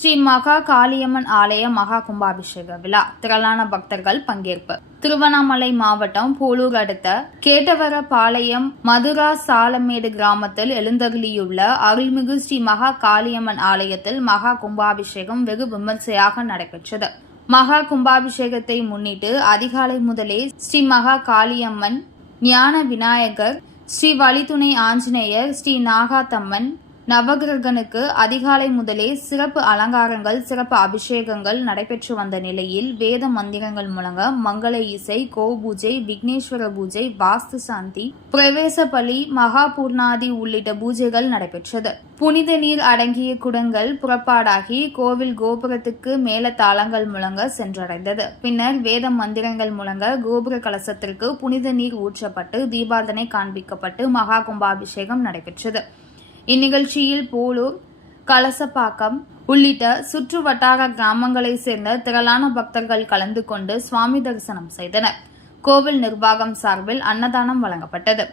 ஸ்ரீ மகா காளியம்மன் ஆலய மகா கும்பாபிஷேக விழா. திரளான பக்தர்கள் பங்கேற்பு. திருவண்ணாமலை மாவட்டம் போலூர் அடுத்த கேட்டவரபாளையம் மதுரா சாலமேடு கிராமத்தில் எழுந்தருளியுள்ள அருள்மிகு ஸ்ரீ மகா காளியம்மன் ஆலயத்தில் மகா கும்பாபிஷேகம் வெகு விமர்சையாக நடைபெற்றது. மகா கும்பாபிஷேகத்தை முன்னிட்டு அதிகாலை முதலே ஸ்ரீ மகா காளியம்மன் ஞான விநாயகர் ஸ்ரீ வழித்துணை ஆஞ்சநேயர் ஸ்ரீ நாகாத்தம்மன் நவகிரகனுக்கு அதிகாலை முதலே சிறப்பு அலங்காரங்கள் சிறப்பு அபிஷேகங்கள் நடைபெற்று வந்த நிலையில் வேத மந்திரங்கள் முழங்க மங்கள இசை கோபூஜை விக்னேஸ்வர பூஜை வாஸ்து சாந்தி பிரவேச பலி மகா பூர்ணாதி உள்ளிட்ட பூஜைகள் நடைபெற்றது. புனித நீர் அடங்கிய குடங்கள் புறப்பாடாகி கோவில் கோபுரத்துக்கு மேல தாளங்கள் முழங்க சென்றடைந்தது. பின்னர் வேத மந்திரங்கள் முழங்க கோபுர கலசத்திற்கு புனித நீர் ஊற்றப்பட்டு தீபாதனை காண்பிக்கப்பட்டு மகா கும்பாபிஷேகம் நடைபெற்றது. இந்நிகழ்ச்சியில் போலூர் கலசப்பாக்கம் உள்ளிட்ட சுற்று வட்டார கிராமங்களைச் சேர்ந்த திரளான பக்தர்கள் கலந்து கொண்டு சுவாமி தரிசனம் செய்தனர். கோவில் நிர்வாகம் சார்பில் அன்னதானம் வழங்கப்பட்டது.